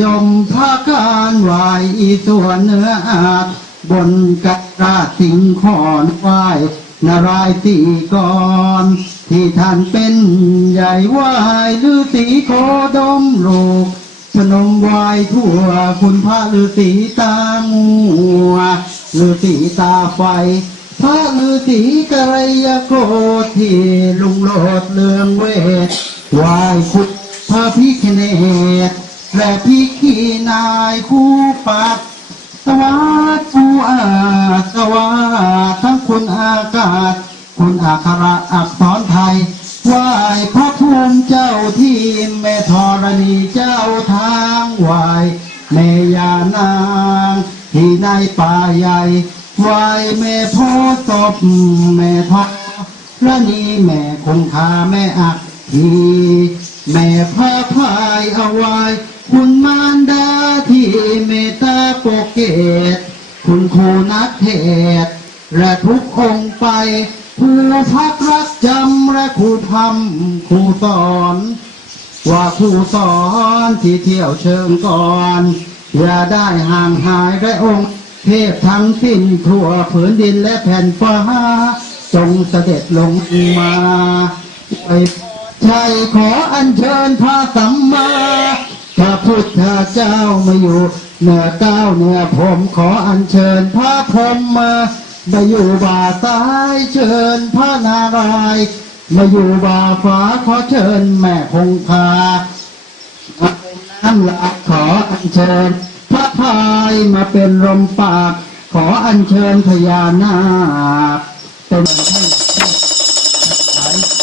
ยมพระการวายอีส่วนเนื้ออาจบนกระราชสิงขอนไหวานารายตีก่อนที่ท่านเป็นใหญ่ไหวฤาษีโคดมโลกพนมไหวทั่วคุณพระฤาษีตามัวฤาษีตาไฟ พระฤาษีกรยโกที่ลุงโลดเลืองเวทไหวคุณพระพิคเนต และพิคีนายคู่ปัดสวัสดีอาสวัสดีทั้งคุณอากาศ คุณอัคระอักษรไทยไหว้พระภูมิเจ้าที่แม่ธรณีเจ้าทางไหวแม่ยานาง ที่ในป่าใหญ่ไหวแม่โพธิ์ศพแม่ทอระนีแม่คงคาแม่อักทีแม่พระพายเอาไว้ คุณมารดาที่เมตตาโปรเกต คุณครูนักเทศและทุกองค์ไป ผู้พักรักจำและครูทำครูสอน ว่าครูสอนที่เที่ยวเชิงก่อน อย่าได้ห่างหายได้องค์เทพทั้งสิ้นทั่วผืนดินและแผ่นฟ้า จงเสด็จลงมาไว้ใช่ขออัญเชิญพระสัมมา พระพุทธเจ้ามาอยู่เหนือเก้าเหนือผมขออัญเชิญพระพรหมมามาอยู่บ่าซ้ายเชิญพระนารายณ์มาอยู่บ่าขวาขอเชิญแม่คงคาน้ำหลักขออัญเชิญ พระพายมาเป็นลมปาก ขออัญเชิญพญานาคเป็นท่านทั้งสิ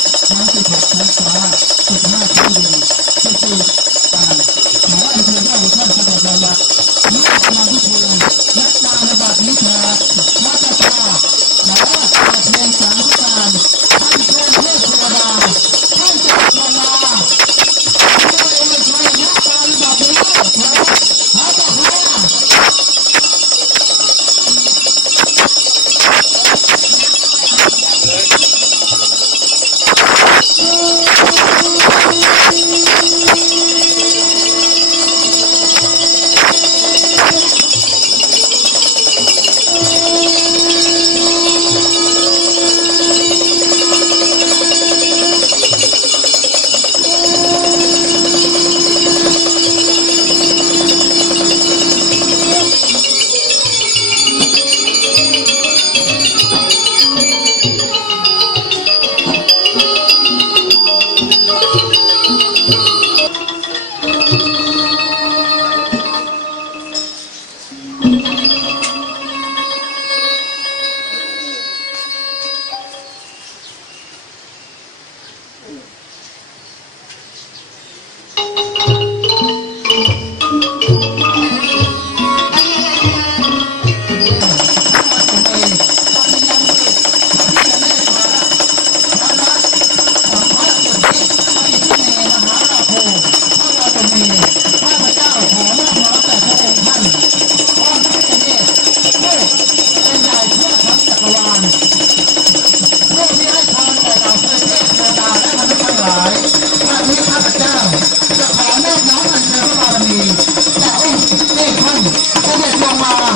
โอ้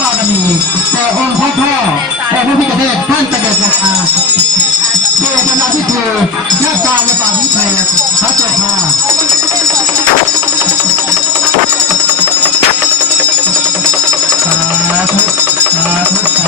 บารมีแต่องค์พระพ่อแต่พระพุทธเทศท่านเสด็จลงมาเพื่อทำหน้าที่คือหน้าตาและปากวิเศษพระเจ้าค่ะสาธุสาธุ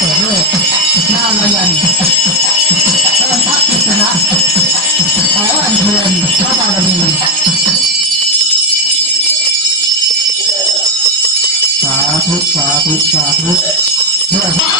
ปิดด้วยหน้าเรือนเริ่มพักพิจนะขออันเชิญพระบารมีสาธุสาธุสาธุเพื่อ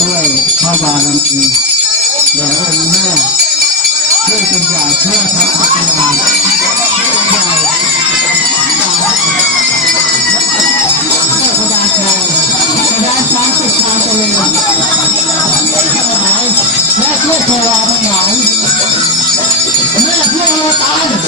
ด้วยพระบารมีเดี๋เวองค์แม่ช่วยเป็นใหเพื่อยพระพัฒนาช่วยใหญ่พระดาชาพระดาชามสุดชามตรีและช่วยเทวาทั้งหลายแม่ช่วยอวตาร